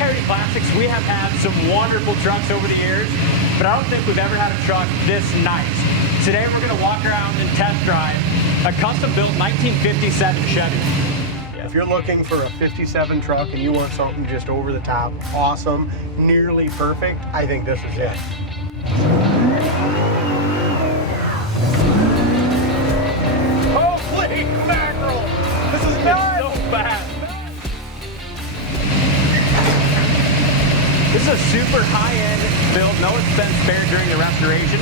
Coyote Classics, we have had some wonderful trucks over the years, but I don't think we've ever had a truck this nice. Today we're going to walk around and test drive a custom-built 1957 Chevy. If you're looking for a 57 truck and you want something just over the top, awesome, nearly perfect, I think this is it. Holy mackerel! This is nuts! So fast. This is a super high-end build, no expense spared during the restoration.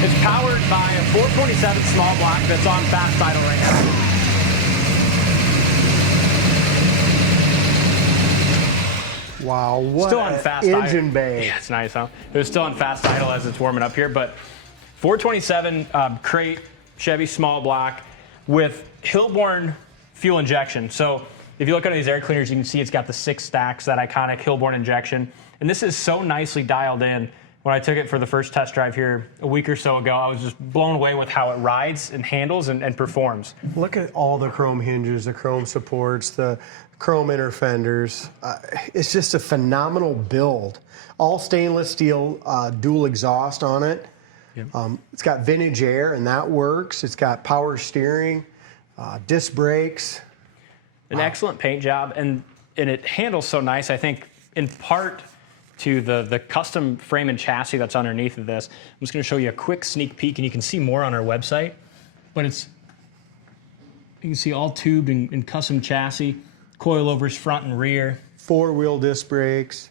It's powered by a 427 small block that's on fast idle right now. Wow, what still on fast engine idle. bay. Yeah, it's nice, huh? It was still on fast idle as it's warming up here, but 427 crate Chevy small block with Hilborn fuel injection. So if you look under these air cleaners, you can see it's got the 6 stacks, that iconic Hilborn injection. And this is so nicely dialed in. When I took it for the first test drive here a week or so ago, I was just blown away with how it rides and handles and performs. Look at all the chrome hinges, the chrome supports, the chrome inner fenders. It's just a phenomenal build. All stainless steel dual exhaust on it. Yep. It's got vintage air, and that works. It's got power steering, disc brakes. An excellent paint job, and it handles so nice, I think, in part to the custom frame and chassis that's underneath of this. I'm just going to show you a quick sneak peek, and you can see more on our website. But you can see all tubed and custom chassis, coilovers front and rear. 4-wheel disc brakes.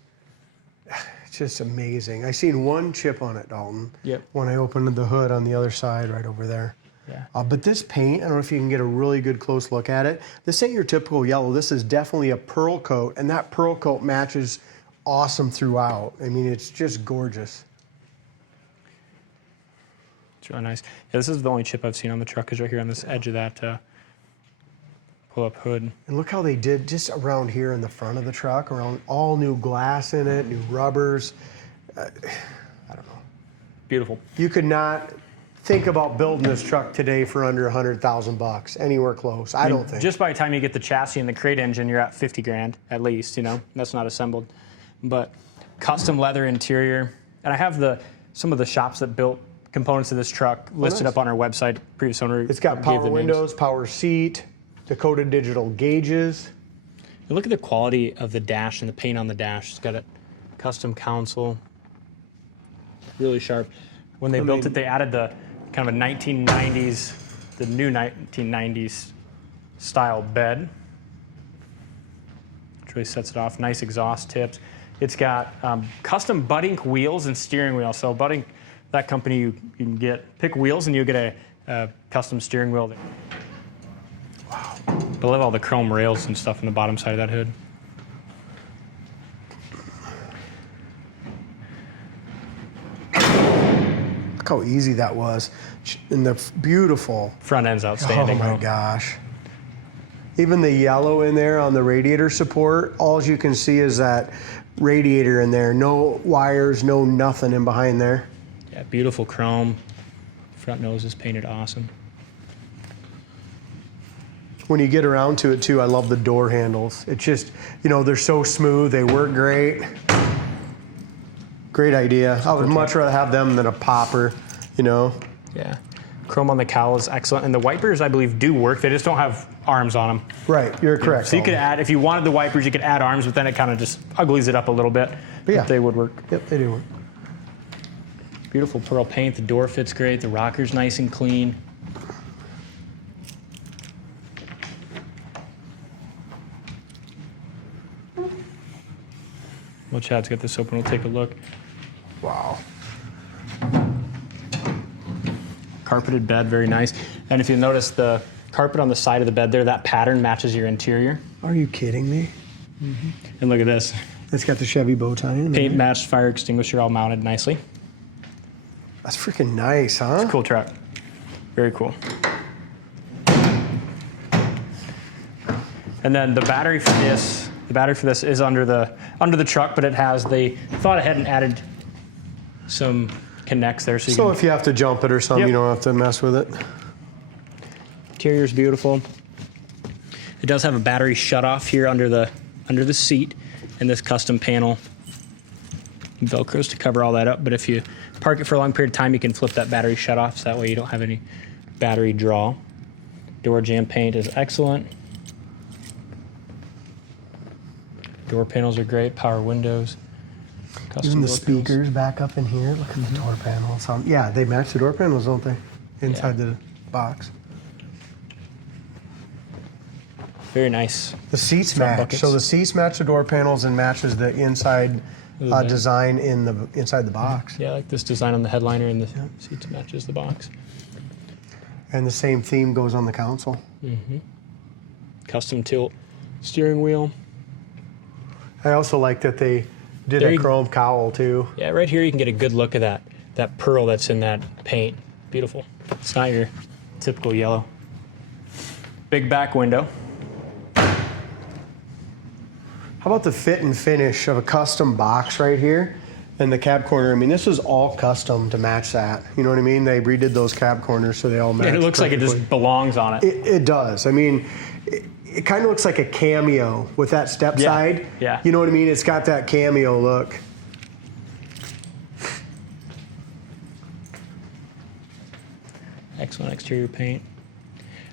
It's just amazing. I seen one chip on it, Dalton. Yep. When I opened the hood on the other side right over there. Yeah. But this paint, I don't know if you can get a really good close look at it. This ain't your typical yellow. This is definitely a pearl coat, and that pearl coat matches awesome throughout. I mean, it's just gorgeous. It's really nice. Yeah, this is the only chip I've seen on the truck, is right here on this edge of that pull-up hood. And look how they did just around here in the front of the truck, around all new glass in it, new rubbers. I don't know. Beautiful. You could not think about building this truck today for under $100,000 anywhere close. I don't think. Just by the time you get the chassis and the crate engine, you're at 50 grand at least, you know. That's not assembled. But custom leather interior. And I have some of the shops that built components of this truck listed up on our website. Previous owner. It's got power windows, power seat, Dakota digital gauges. And look at the quality of the dash and the paint on the dash. It's got a custom console. Really sharp. When they built it, they added the kind of a 1990s, the new 1990s style bed, which really sets it off. Nice exhaust tips. It's got custom Budnik wheels and steering wheel. So Budnik, that company, you can pick wheels and you get a custom steering wheel. Wow. I love all the chrome rails and stuff on the bottom side of that hood. Look how easy that was. And the beautiful. Front end's outstanding. Oh my gosh. Even the yellow in there on the radiator support, all you can see is that radiator in there. No wires, no nothing in behind there. Yeah, beautiful chrome. Front nose is painted awesome. When you get around to it too, I love the door handles. It's just, you know, they're so smooth, they work great. Great idea. I would much rather have them than a popper, you know. Yeah. Chrome on the cowl is excellent. And the wipers, I believe, do work. They just don't have arms on them. Right, you're correct. So you could add, if you wanted the wipers, you could add arms, but then it kind of just uglies it up a little bit. But yeah. They would work. Yep, they do work. Beautiful pearl paint. The door fits great. The rocker's nice and clean. Well, Chad's got this open. We'll take a look. Wow. Carpeted bed, very nice. And if you notice the carpet on the side of the bed there, that pattern matches your interior. Are you kidding me? Mm-hmm. And look at this. It's got the Chevy bow tie in there. Paint matched fire extinguisher all mounted nicely. That's freaking nice, huh? It's a cool truck. Very cool. And then the battery for this, is under the truck, but it has, they thought ahead and added some connects there. So if you have to jump it or something, Yep. you don't have to mess with it. Interior's beautiful. It does have a battery shut off here under the under the seat, and this custom panel Velcros to cover all that up. But if you park it for a long period of time, you can flip that battery shut off, so that way you don't have any battery draw. Door jamb paint is excellent. Door panels are great, power windows. Even the speakers back up in here. Look at the door panels. Yeah, they match the door panels, don't they? Inside the box. Very nice. The seats match. Buckets. So the seats match the door panels and matches the inside design inside the box. Yeah, like this design on the headliner and the seats matches the box. And the same theme goes on the console. Custom tilt steering wheel. I also like that they did a chrome cowl too. Yeah, right here you can get a good look at that pearl that's in that paint. Beautiful. It's not your typical yellow. Big back window. How about the fit and finish of a custom box right here and the cab corner? I mean, this is all custom to match that. You know what I mean? They redid those cab corners so they all match. And it looks perfectly. Like it just belongs on it. It does. I mean, it kind of looks like a cameo with that step side. Yeah. You know what I mean? It's got that cameo look. Excellent exterior paint.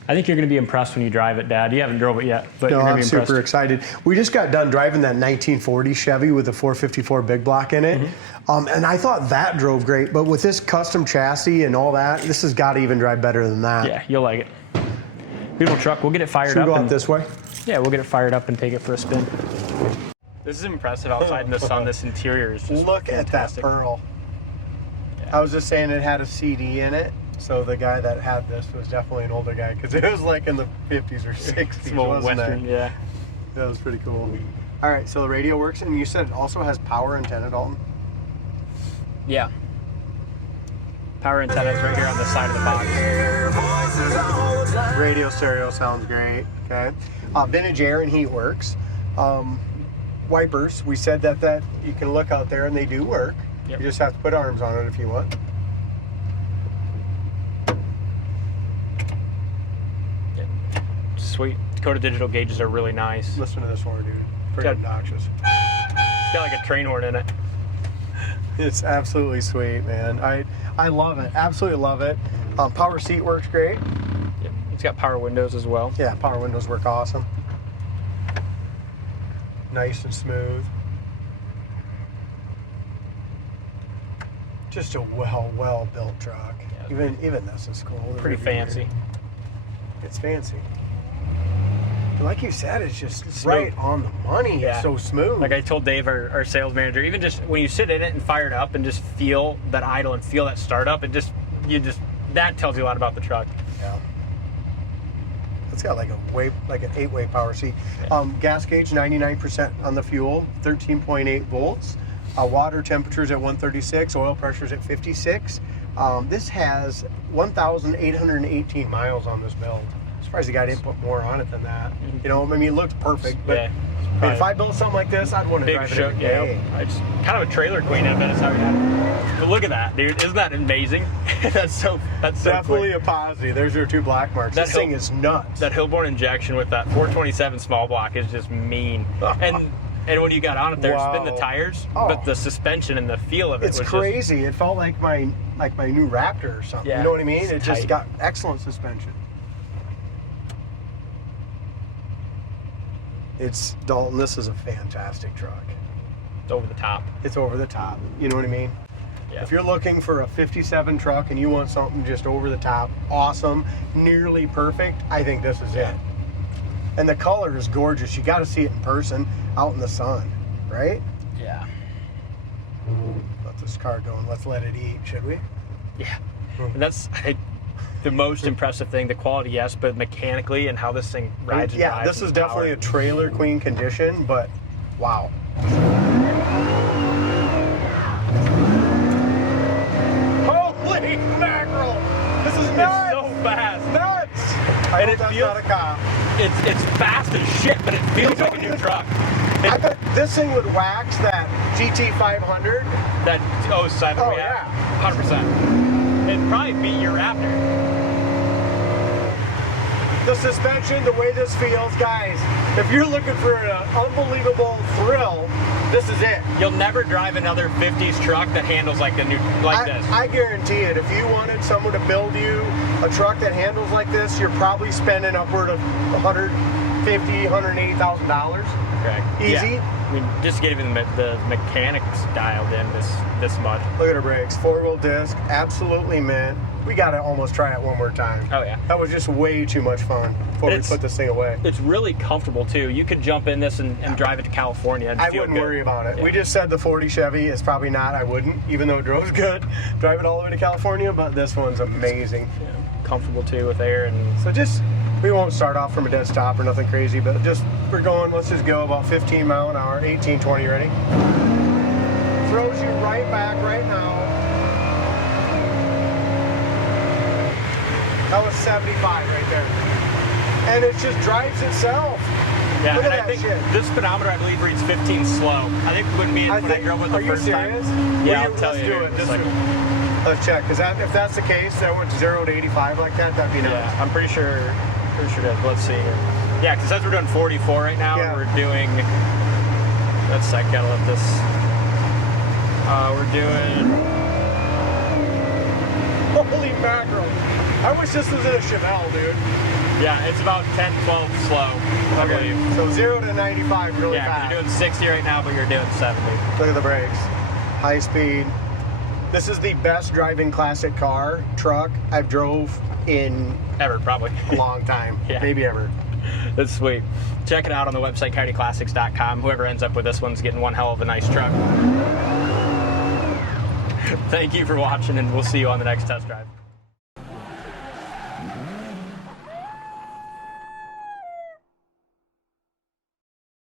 I think you're going to be impressed when you drive it, Dad. You haven't drove it yet, but no, you're going to be impressed. I'm super excited. We just got done driving that 1940 Chevy with the 454 big block in it. And I thought that drove great, but with this custom chassis and all that, this has got to even drive better than that. Yeah, you'll like it. Beautiful truck. We'll get it fired up. Should we go out this way? Yeah, we'll get it fired up and take it for a spin. This is impressive outside in the sun. This interior is just Look fantastic. at that pearl. Yeah. I was just saying it had a CD in it. So the guy that had this was definitely an older guy because it was like in the 50s or 60s, wasn't Western, it? yeah. That was pretty cool. All right, so the radio works, and you said it also has power antenna, Dalton? Yeah. Power antennas right here on the side of the box. Radio stereo sounds great. Okay. Vintage air and heat works. Wipers, we said that you can look out there and they do work. Yep. You just have to put arms on it if you want. Sweet. Dakota digital gauges are really nice. Listen to this horn, dude. Pretty obnoxious. It's got like a train horn in it. It's absolutely sweet, man. I love it. Absolutely love it. Power seat works great. Yep. It's got power windows as well. Yeah, power windows work awesome. Nice and smooth. Just a well built truck. Yeah. Even this is cool. Pretty fancy. It's fancy. Like you said, it's just smooth. Right on the money. Yeah. It's so smooth. Like I told Dave, our sales manager, even just when you sit in it and fire it up and just feel that idle and feel that startup, that tells you a lot about the truck. Yeah. It's got like an 8-way power seat. Yeah. Gas gauge 99% on the fuel, 13.8 volts. Water temperatures at 136, oil pressures at 56. This has 1,818 miles on this build. Surprised the guy didn't put more on it than that. You know, I mean, it looks perfect. But Yeah. I mean, if I built something like this, I'd want to drive it every day. Yeah. It's kind of a trailer queen. I bet is how we had it. But look at that, dude. Isn't that amazing? that's so Definitely quick. a Posi. There's your two black marks. This thing is nuts. That Hilborn injection with that 427 small block is just mean. And when you got on it there, spin the tires, but the suspension and the feel of it was crazy. It felt like my new Raptor or something. Yeah, you know what I mean? It just tight. got excellent suspension. Dalton, this is a fantastic truck. It's over the top. It's over the top. You know what I mean? Yeah. If you're looking for a 57 truck and you want something just over the top, awesome, nearly perfect, I think this is it. And the color is gorgeous. You got to see it in person, out in the sun, right? Yeah. Let this car go and let's let it eat, should we? Yeah. And that's the most impressive thing. The quality, yes, but mechanically and how this thing rides and drives. Yeah, this is definitely a trailer queen condition, but wow. Holy mackerel! This is nuts! It's so fast. Nuts! I hope that's not a cop. It's fast as shit, but it feels like a new truck. I bet this thing would wax that GT500. That 07, Oh, yeah. yeah. 100%. It'd probably beat your Raptor. The suspension, the way this feels, guys, if you're looking for an unbelievable thrill, this is it. You'll never drive another 50s truck that handles like this. I guarantee it. If you wanted someone to build you a truck that handles like this, you're probably spending upward of $150,000, $180,000. Correct. Easy. Yeah. I mean, just getting the mechanics dialed in this much. Look at her brakes. 4-wheel disc, absolutely mint. We gotta almost try it one more time. Oh yeah. That was just way too much fun before we put this thing away. It's really comfortable too. You could jump in this and drive it to California and I feel wouldn't good. worry about it. Yeah. We just said the 40 Chevy is probably not. I wouldn't, even though it drove good. Drive it all the way to California, but this one's amazing. Yeah, comfortable too with air and. So we won't start off from a dead stop or nothing crazy, but we're going, let's just go about 15 mile an hour, 18, 20, ready? Throws you right back right now. That was 75 right there. And it just drives itself. Yeah, Look and at I think that shit. this speedometer, I believe, reads 15 slow. I think when I drove it the first time. Are you serious? Yeah, I'll tell Let's you. do it. Let's check, because if that's the case, that went 0 to 85 like that, that'd be nice. Yeah, I'm pretty sure it is. Let's see here. Yeah, because as we're doing 44 right now, Yeah. and we're doing. Let's see, I gotta let this. We're doing. Holy mackerel. I wish this was in a Chevelle, dude. Yeah, it's about 10, 12 slow, I believe. So 0 to 95 really Yeah, 'cause fast. you're doing 60 right now, but you're doing 70. Look at the brakes. High speed. This is the best driving classic truck I've drove in Ever, probably. a long time. Yeah. Maybe ever. That's sweet. Check it out on the website, coyoteclassics.com. Whoever ends up with this one's getting one hell of a nice truck. Thank you for watching, and we'll see you on the next test drive.